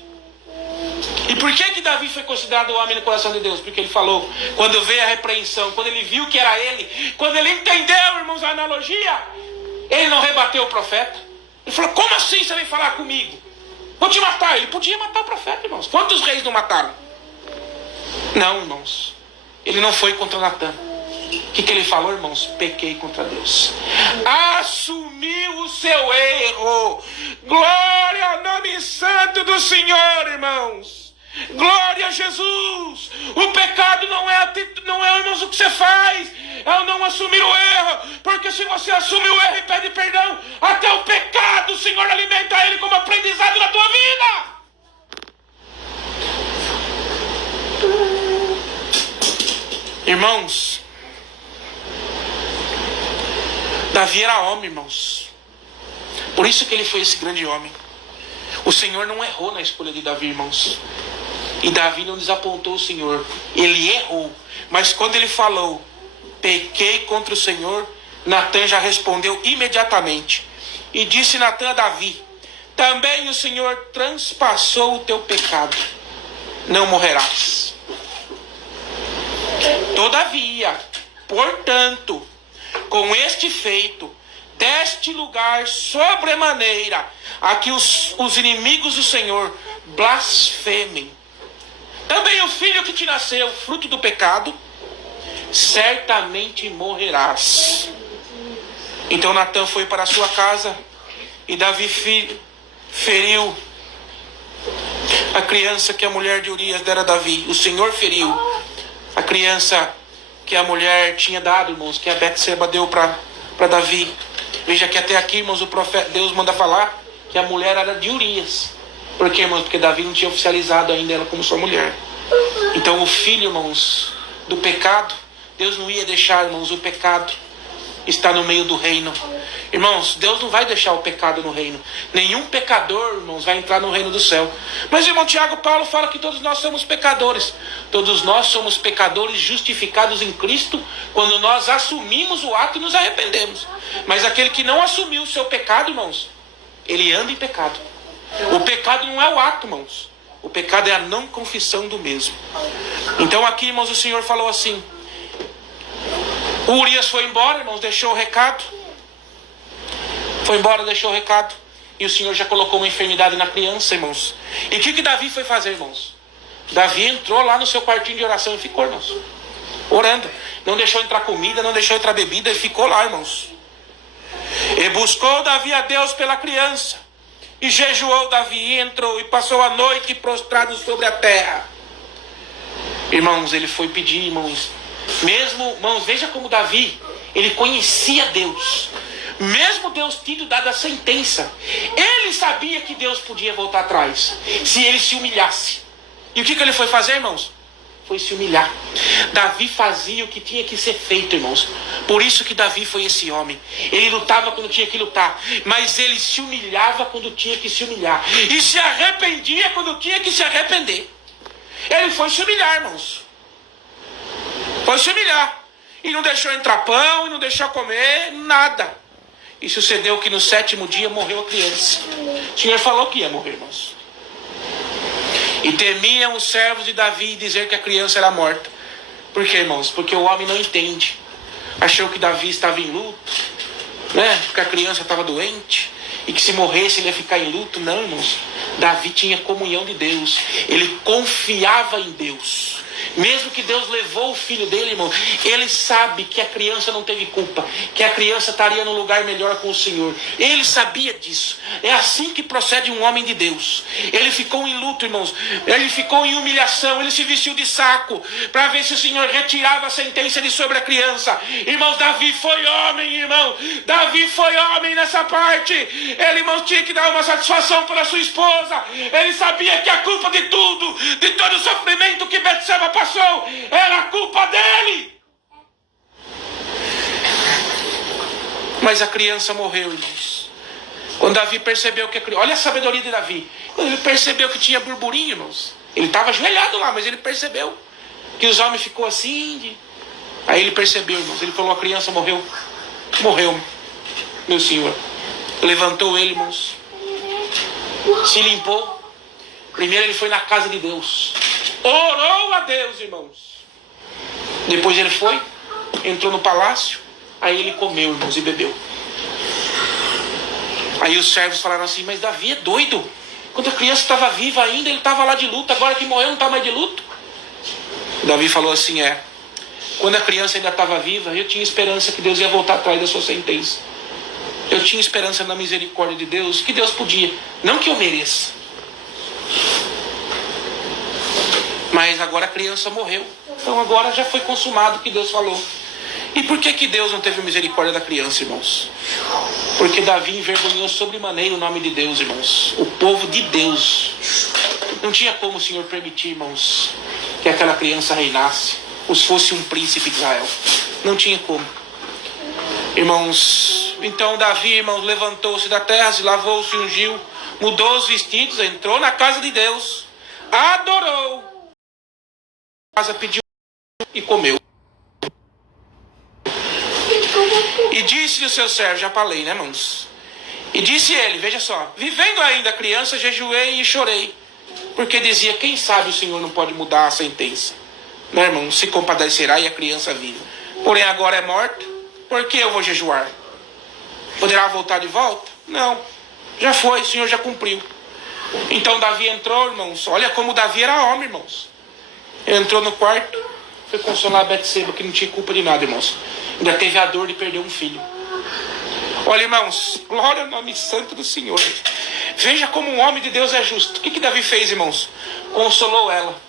E por que Davi foi considerado o homem no coração de Deus? Porque ele falou, quando veio a repreensão, quando ele viu que era ele, quando ele entendeu, irmãos, a analogia, ele não rebateu o profeta. Ele falou, como assim você vem falar comigo? Vou te matar. Ele podia matar o profeta, irmãos. Quantos reis não mataram? Não, irmãos. Ele não foi contra Natan. O que ele falou, irmãos? Pequei contra Deus. Assumiu o seu erro. Glória ao nome santo do Senhor, irmãos. Glória a Jesus. O pecado não é, irmãos, o que você faz. É o não assumir o erro. Porque se você assume o erro e pede perdão, até o pecado o Senhor alimenta ele como aprendizado na tua vida. Irmãos, Davi era homem, irmãos. Por isso que ele foi esse grande homem. O Senhor não errou na escolha de Davi, irmãos. E Davi não desapontou o Senhor. Ele errou. Mas quando ele falou, pequei contra o Senhor, Natan já respondeu imediatamente. E disse Natan a Davi, também o Senhor transpassou o teu pecado. Não morrerás. Todavia, portanto, com este feito, deste lugar sobremaneira, a que os inimigos do Senhor blasfemem. Também o filho que te nasceu, fruto do pecado, certamente morrerás. Então Natan foi para a sua casa, e Davi feriu a criança que a mulher de Urias dera a Davi. O Senhor feriu a criança que a mulher tinha dado, irmãos, que a Betseba deu para Davi. Veja que até aqui, irmãos, o profeta, Deus manda falar que a mulher era de Urias. Por quê, irmãos? Porque Davi não tinha oficializado ainda ela como sua mulher. Então o filho, irmãos, do pecado, Deus não ia deixar, irmãos, o pecado estar no meio do reino. Irmãos, Deus não vai deixar o pecado no reino. Nenhum pecador, irmãos, vai entrar no reino do céu. Mas, irmão, Tiago Paulo fala que todos nós somos pecadores. Todos nós somos pecadores justificados em Cristo quando nós assumimos o ato e nos arrependemos. Mas aquele que não assumiu o seu pecado, irmãos, ele anda em pecado. O pecado não é o ato, irmãos. O pecado é a não confissão do mesmo. Então aqui, irmãos, o Senhor falou assim. O Urias foi embora, irmãos, deixou o recado. Foi embora, deixou o recado. E o Senhor já colocou uma enfermidade na criança, irmãos. E o que Davi foi fazer, irmãos? Davi entrou lá no seu quartinho de oração e ficou, irmãos, orando. Não deixou entrar comida, não deixou entrar bebida, e ficou lá, irmãos. E buscou Davi a Deus pela criança. E jejuou Davi, e entrou e passou a noite prostrado sobre a terra. Irmãos, ele foi pedir, irmãos. Mesmo, irmãos, veja como Davi, ele conhecia Deus. Mesmo Deus tendo dado a sentença, ele sabia que Deus podia voltar atrás, se ele se humilhasse. E o que ele foi fazer, irmãos? Foi se humilhar. Davi fazia o que tinha que ser feito, irmãos. Por isso que Davi foi esse homem. Ele lutava quando tinha que lutar, mas ele se humilhava quando tinha que se humilhar, e se arrependia quando tinha que se arrepender. Ele foi se humilhar, irmãos. Foi se humilhar. E não deixou entrar pão, e não deixou comer nada. E sucedeu que no 7º dia morreu a criança. O Senhor falou que ia morrer, irmãos. E temiam os servos de Davi dizer que a criança era morta. Por quê, irmãos? Porque o homem não entende. Achou que Davi estava em luto, né? Porque a criança estava doente. e que se morresse ele ia ficar em luto. Não, irmãos. Davi tinha comunhão de Deus. Ele confiava em Deus. Mesmo que Deus levou o filho dele, irmão, ele sabe que a criança não teve culpa, que a criança estaria num lugar melhor com o Senhor. Ele sabia disso. É assim que procede um homem de Deus. Ele ficou em luto, irmãos. Ele ficou em humilhação. Ele se vestiu de saco para ver se o Senhor retirava a sentença de sobre a criança. Irmãos, Davi foi homem, irmão. Davi foi homem nessa parte. Ele, irmãos, tinha que dar uma satisfação para sua esposa. Ele sabia que a culpa de tudo, de todo o sofrimento que Betseba passou, era culpa dele. Mas a criança morreu, irmãos. Quando Davi percebeu que olha a sabedoria de Davi. Quando ele percebeu que tinha burburinho, irmãos, ele estava ajoelhado lá, mas ele percebeu que os homens ficou assim. Aí ele percebeu, irmãos, ele falou: a criança morreu. Morreu, meu senhor. Levantou ele, irmãos, se limpou. Primeiro ele foi na casa de Deus, orou a Deus, irmãos. Depois ele foi, entrou no palácio. Aí ele comeu, irmãos, e bebeu. Aí os servos falaram assim: mas Davi é doido. Quando a criança estava viva ainda, ele estava lá de luto. Agora que morreu, não está mais de luto. Davi falou assim: quando a criança ainda estava viva, eu tinha esperança que Deus ia voltar atrás da sua sentença. Eu tinha esperança na misericórdia de Deus, que Deus podia, não que eu mereça. Mas agora a criança morreu. Então agora já foi consumado o que Deus falou. E por que Deus não teve misericórdia da criança, irmãos? Porque Davi envergonhou sobremaneira o nome de Deus, irmãos. O povo de Deus. Não tinha como o Senhor permitir, irmãos, que aquela criança reinasse, ou se fosse um príncipe de Israel. Não tinha como. Irmãos, então Davi, irmãos, levantou-se da terra, se lavou, se ungiu, mudou os vestidos, entrou na casa de Deus, adorou, a casa pediu e comeu. E disse o seu servo, já falei, né, irmãos? E disse ele, veja só: vivendo ainda a criança, jejuei e chorei, porque dizia: quem sabe o Senhor não pode mudar a sentença, né, irmão? Se compadecerá e a criança vive. Porém agora é morta, por que eu vou jejuar? Poderá voltar de volta? Não, já foi, o Senhor já cumpriu. Então Davi entrou, irmãos. Olha como Davi era homem, irmãos. Ele entrou no quarto, foi consolar a Betseba, que não tinha culpa de nada, irmãos. Ainda teve a dor de perder um filho. Olha, irmãos, glória ao nome santo do Senhor. Veja como um homem de Deus é justo. O que Davi fez, irmãos? Consolou ela.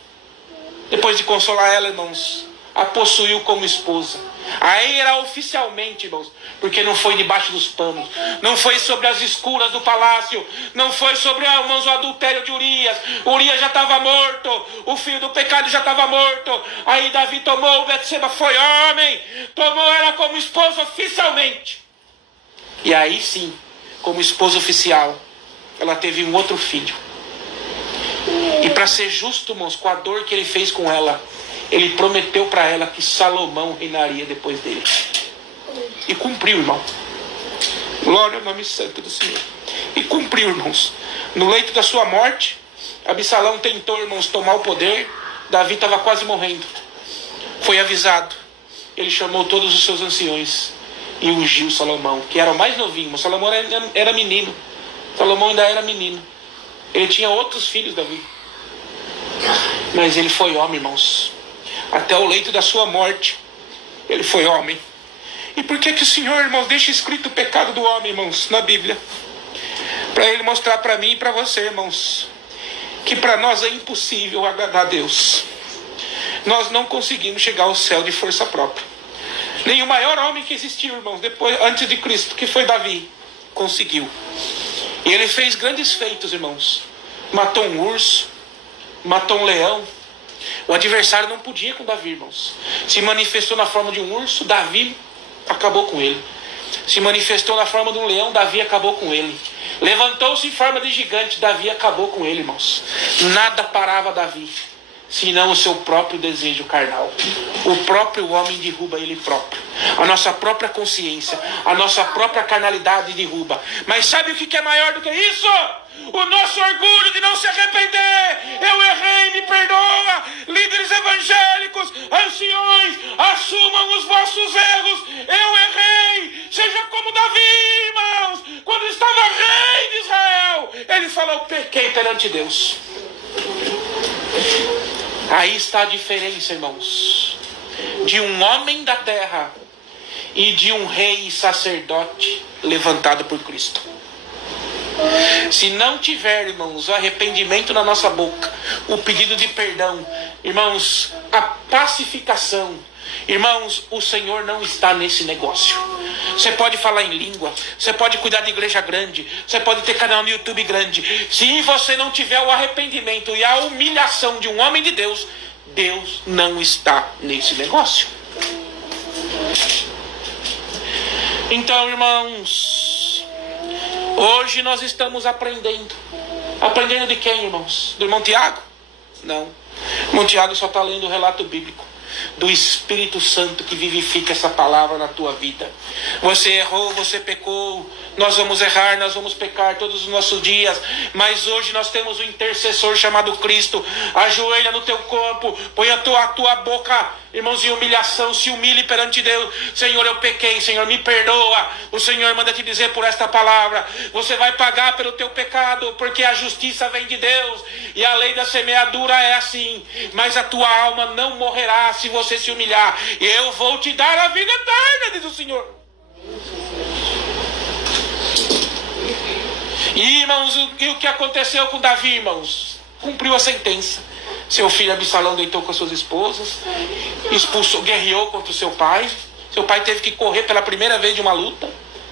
Depois de consolar ela, irmãos, a possuiu como esposa. Aí era oficialmente, irmãos, porque não foi debaixo dos panos, não foi sobre as escuras do palácio, não foi sobre, irmãos, o adultério de Urias. Urias já estava morto, o filho do pecado já estava morto. Aí Davi tomou Betseba, foi homem, tomou ela como esposa oficialmente. E aí sim, como esposa oficial, ela teve um outro filho. E para ser justo, irmãos, com a dor que ele fez com ela, ele prometeu para ela que Salomão reinaria depois dele. E cumpriu, irmão. Glória ao nome santo do Senhor. E cumpriu, irmãos. No leito da sua morte, Absalão tentou, irmãos, tomar o poder. Davi estava quase morrendo. Foi avisado. Ele chamou todos os seus anciões e ungiu Salomão, que era o mais novinho. Salomão era menino. Salomão ainda era menino. Ele tinha outros filhos, Davi. Mas ele foi homem, irmãos. Até o leito da sua morte, ele foi homem. E por que o Senhor, irmãos, deixa escrito o pecado do homem, irmãos, na Bíblia? Para ele mostrar para mim e para você, irmãos, que para nós é impossível agradar a Deus. Nós não conseguimos chegar ao céu de força própria. Nem o maior homem que existiu, irmãos, antes de Cristo, que foi Davi, conseguiu. E ele fez grandes feitos, irmãos. Matou um urso, matou um leão. O adversário não podia com Davi, irmãos. Se manifestou na forma de um urso, Davi acabou com ele. Se manifestou na forma de um leão, Davi acabou com ele. Levantou-se em forma de gigante, Davi acabou com ele, irmãos. Nada parava Davi, senão o seu próprio desejo carnal. O próprio homem derruba ele próprio. A nossa própria consciência, a nossa própria carnalidade derruba. Mas sabe o que é maior do que isso? O nosso orgulho de não se arrepender. Eu errei, me perdoa. Líderes evangélicos, anciões, assumam os vossos erros. Eu errei. Seja como Davi, irmãos, quando estava rei. pequei perante Deus. Aí está a diferença, irmãos, de um homem da terra e de um rei e sacerdote levantado por Cristo. Se não tiver, irmãos, o arrependimento na nossa boca, o pedido de perdão, irmãos, a pacificação, irmãos, o Senhor não está nesse negócio. Você pode falar em língua, você pode cuidar de igreja grande, você pode ter canal no YouTube grande. Se você não tiver o arrependimento e a humilhação de um homem de Deus, Deus não está nesse negócio. Então, irmãos, hoje nós estamos aprendendo. Aprendendo de quem, irmãos? Do irmão Tiago? Não. O irmão Tiago só está lendo o relato bíblico do Espírito Santo que vivifica essa palavra na tua vida. Você errou, você pecou, nós vamos errar, nós vamos pecar todos os nossos dias, mas hoje nós temos um intercessor chamado Cristo. Ajoelha no teu corpo, põe a tua boca, irmãos, em humilhação, se humilhe perante Deus. Senhor, eu pequei, Senhor, me perdoa. O Senhor manda te dizer por esta palavra, você vai pagar pelo teu pecado, porque a justiça vem de Deus, e a lei da semeadura é assim, mas a tua alma não morrerá se você se humilhar, e eu vou te dar a vida eterna, diz o Senhor. E, irmãos, o que aconteceu com Davi, irmãos? Cumpriu a sentença. Seu filho Absalão deitou com as suas esposas, expulsou, guerreou contra o seu pai. Seu pai teve que correr pela primeira vez de uma luta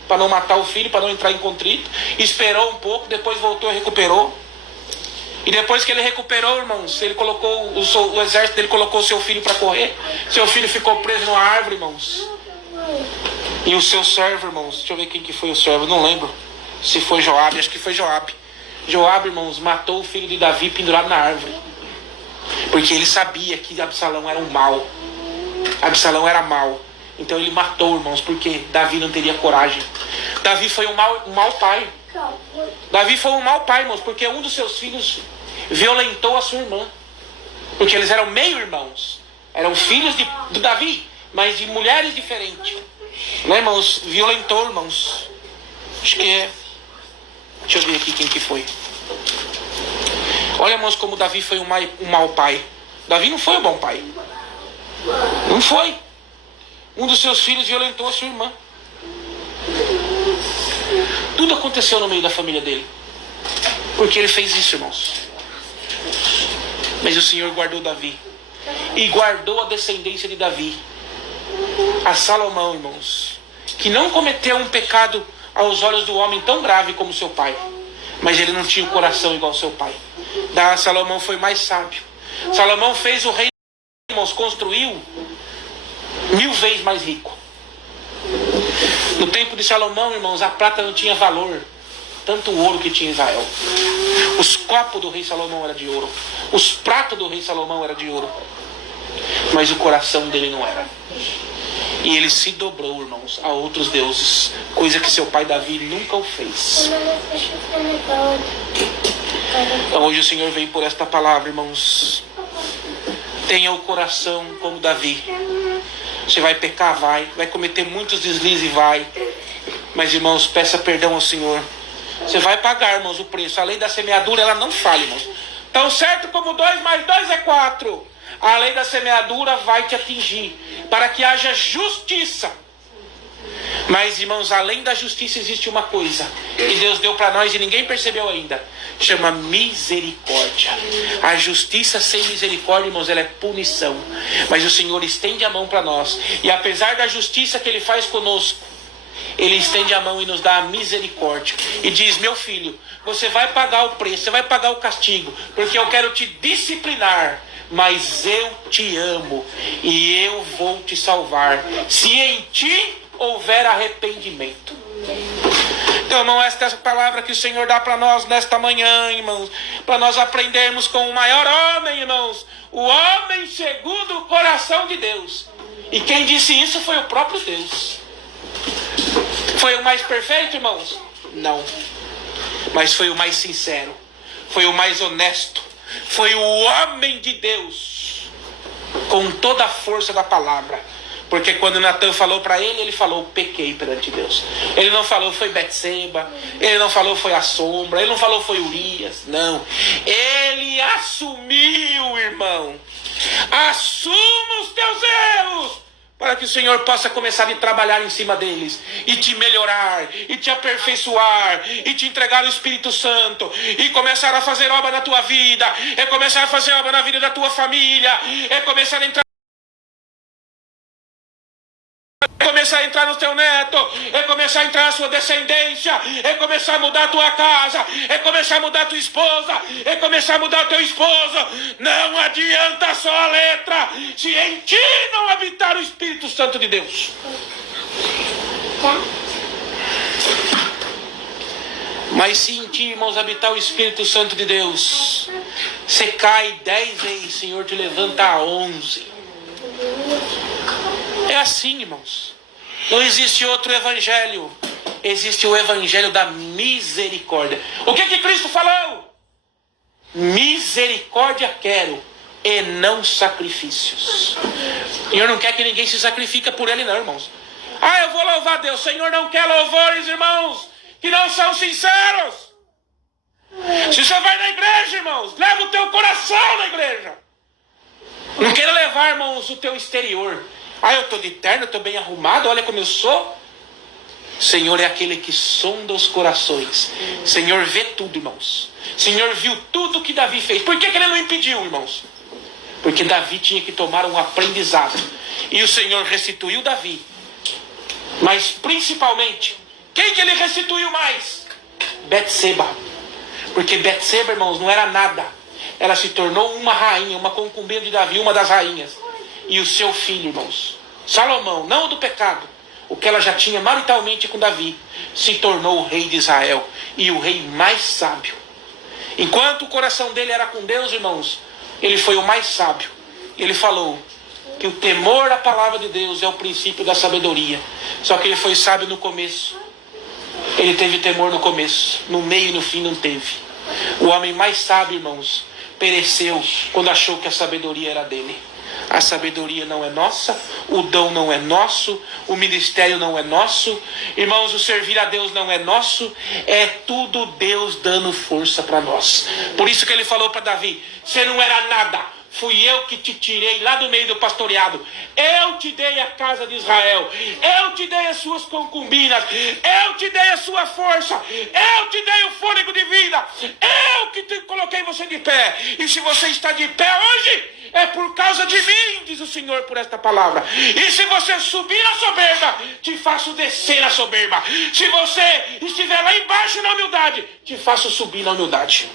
para não matar o filho, para não entrar em contrito. Esperou um pouco, depois voltou e recuperou. E depois que ele recuperou, irmãos, ele colocou o exército dele colocou seu filho para correr. Seu filho ficou preso numa árvore, irmãos. E o seu servo, irmãos, deixa eu ver quem que foi o servo, não lembro se foi Joabe, acho que foi Joabe. Joabe, irmãos, matou o filho de Davi pendurado na árvore, porque ele sabia que Absalão era um mal. Absalão era mau. Então ele matou, irmãos, porque Davi não teria coragem. Davi foi um mau pai. Davi foi um mau pai, irmãos, porque um dos seus filhos violentou a sua irmã. Porque eles eram meio-irmãos. Eram filhos de Davi, mas de mulheres diferentes. Né, irmãos? Violentou, irmãos. Acho que é. Deixa eu ver aqui quem que foi. Olha, irmãos, como Davi foi um mau pai. Davi não foi um bom pai. Não foi. Um dos seus filhos violentou a sua irmã. Tudo aconteceu no meio da família dele, porque ele fez isso, irmãos. Mas o Senhor guardou Davi, e guardou a descendência de Davi, a Salomão, irmãos, que não cometeu um pecado aos olhos do homem tão grave como seu pai, mas ele não tinha o coração igual ao seu pai. Salomão foi mais sábio. Salomão fez o reino, irmãos, construiu 1000 vezes mais rico. No tempo de Salomão, irmãos, a prata não tinha valor, tanto o ouro que tinha Israel. Os copos do rei Salomão eram de ouro, os pratos do rei Salomão eram de ouro, mas o coração dele não era. E ele se dobrou, irmãos, a outros deuses, coisa que seu pai Davi nunca o fez. Então hoje o Senhor vem por esta palavra, irmãos. Tenha o coração como Davi. Você vai pecar, vai cometer muitos deslizes, vai. Mas, irmãos, peça perdão ao Senhor. Você vai pagar, irmãos, o preço. A lei da semeadura, ela não falha, irmãos. Tão certo como 2 mais 2 é 4. A lei da semeadura vai te atingir, para que haja justiça. Mas, irmãos, além da justiça existe uma coisa que Deus deu para nós e ninguém percebeu ainda. Chama misericórdia. A justiça sem misericórdia, irmãos, ela é punição. Mas o Senhor estende a mão para nós. E apesar da justiça que Ele faz conosco, Ele estende a mão e nos dá a misericórdia. E diz: meu filho, você vai pagar o preço, você vai pagar o castigo, porque eu quero te disciplinar. Mas eu te amo e eu vou te salvar, se em ti houver arrependimento. Então, irmão, esta é a palavra que o Senhor dá para nós nesta manhã, irmãos, para nós aprendermos com o maior homem, irmãos, o homem segundo o coração de Deus. E quem disse isso foi o próprio Deus. Foi o mais perfeito, irmãos? Não. Mas foi o mais sincero, foi o mais honesto, foi o homem de Deus, com toda a força da palavra, Porque quando Natan falou para ele, ele falou, pequei perante Deus. Ele não falou, foi Betseba. Ele não falou, foi a sombra. Ele não falou, foi Urias. Não. Ele assumiu, irmão. Assuma os teus erros, para que o Senhor possa começar a trabalhar em cima deles, e te melhorar, e te aperfeiçoar, e te entregar o Espírito Santo, e começar a fazer obra na tua vida, é começar a fazer obra na vida da tua família, é começar a entrar no teu neto, é começar a entrar na sua descendência, é começar a mudar a tua casa, é começar a mudar a tua esposa, é começar a mudar o teu esposo. Não adianta só a letra, se em ti não habitar o Espírito Santo de Deus. Mas se em ti, irmãos, habitar o Espírito Santo de Deus, você cai 10 vezes, Senhor te levanta a 11. É assim, irmãos. Não existe outro evangelho. Existe o evangelho da misericórdia. O que Cristo falou? Misericórdia quero e não sacrifícios. O Senhor não quer que ninguém se sacrifique por Ele, não, irmãos. Ah, eu vou louvar a Deus. O Senhor não quer louvores, irmãos, que não são sinceros. Se você vai na igreja, irmãos, leva o teu coração na igreja. Não queira levar, irmãos, o teu exterior. Ah, eu estou de terno, eu estou bem arrumado, olha como eu sou. Senhor é aquele que sonda os corações. Senhor vê tudo, irmãos. Senhor viu tudo que Davi fez. Por que Ele não impediu, irmãos? Porque Davi tinha que tomar um aprendizado. E o Senhor restituiu Davi. Mas principalmente, quem que Ele restituiu mais? Betseba. Porque Betseba, irmãos, não era nada. Ela se tornou uma rainha, uma concubina de Davi, uma das rainhas. E o seu filho, irmãos, Salomão, não o do pecado, o que ela já tinha maritalmente com Davi, se tornou o rei de Israel e o rei mais sábio. Enquanto o coração dele era com Deus, irmãos, ele foi o mais sábio. Ele falou que o temor à palavra de Deus é o princípio da sabedoria. Só que ele foi sábio no começo. Ele teve temor no começo, no meio e no fim não teve. O homem mais sábio, irmãos, pereceu quando achou que a sabedoria era dele. A sabedoria não é nossa, o dom não é nosso, o ministério não é nosso. Irmãos, o servir a Deus não é nosso, é tudo Deus dando força para nós. Por isso que ele falou para Davi, você não era nada, fui eu que te tirei lá do meio do pastoreado. Eu te dei a casa de Israel, eu te dei as suas concubinas, eu te dei a sua força, eu te dei o fôlego de vida, eu que coloquei você de pé. E se você está de pé hoje, é por causa de mim, diz o Senhor por esta palavra. E se você subir na soberba, te faço descer na soberba. Se você estiver lá embaixo na humildade, te faço subir na humildade.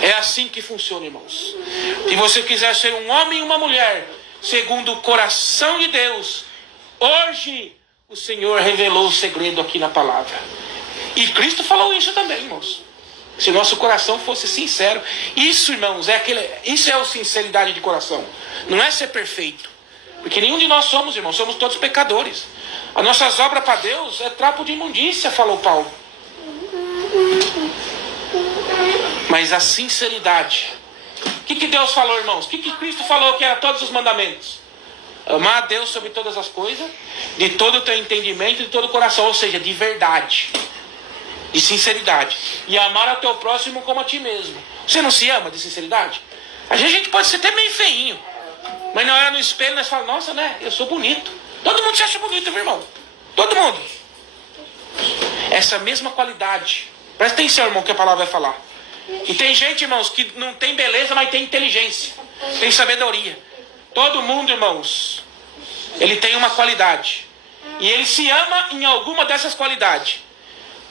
É assim que funciona, irmãos. Se você quiser ser um homem e uma mulher segundo o coração de Deus, hoje o Senhor revelou o segredo aqui na palavra. E Cristo falou isso também, irmãos. Se nosso coração fosse sincero, isso, irmãos, isso é a sinceridade de coração. Não é ser perfeito, porque nenhum de nós somos, irmãos, somos todos pecadores. As nossas obras para Deus é trapo de imundícia, falou Paulo. Mas a sinceridade. O que Deus falou, irmãos? O que Cristo falou que era todos os mandamentos? Amar a Deus sobre todas as coisas, de todo o teu entendimento, de todo o coração, ou seja, de verdade, de sinceridade. E amar ao teu próximo como a ti mesmo. Você não se ama de sinceridade? Às vezes a gente pode ser até meio feinho, mas na hora no espelho nós falamos, nossa, né, eu sou bonito. Todo mundo se acha bonito, meu irmão. Todo mundo. Essa mesma qualidade. Presta atenção, irmão, que a palavra vai falar. E tem gente, irmãos, que não tem beleza, mas tem inteligência, tem sabedoria. Todo mundo, irmãos, ele tem uma qualidade. E ele se ama em alguma dessas qualidades.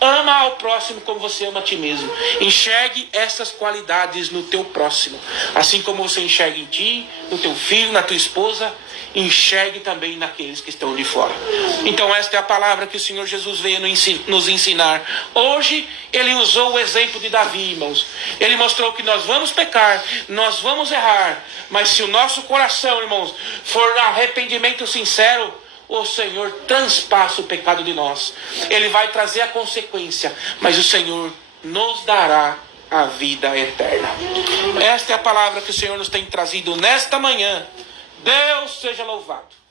Ama ao próximo como você ama a ti mesmo. Enxergue essas qualidades no teu próximo. Assim como você enxerga em ti, no teu filho, na tua esposa, enxergue também naqueles que estão de fora. Então esta é a palavra que o Senhor Jesus veio nos ensinar. Hoje ele usou o exemplo de Davi, irmãos. Ele mostrou que nós vamos pecar, nós vamos errar, mas se o nosso coração, irmãos, for arrependimento sincero, o Senhor transpassa o pecado de nós. Ele vai trazer a consequência, mas o Senhor nos dará a vida eterna. Esta é a palavra que o Senhor nos tem trazido nesta manhã, Deus seja louvado.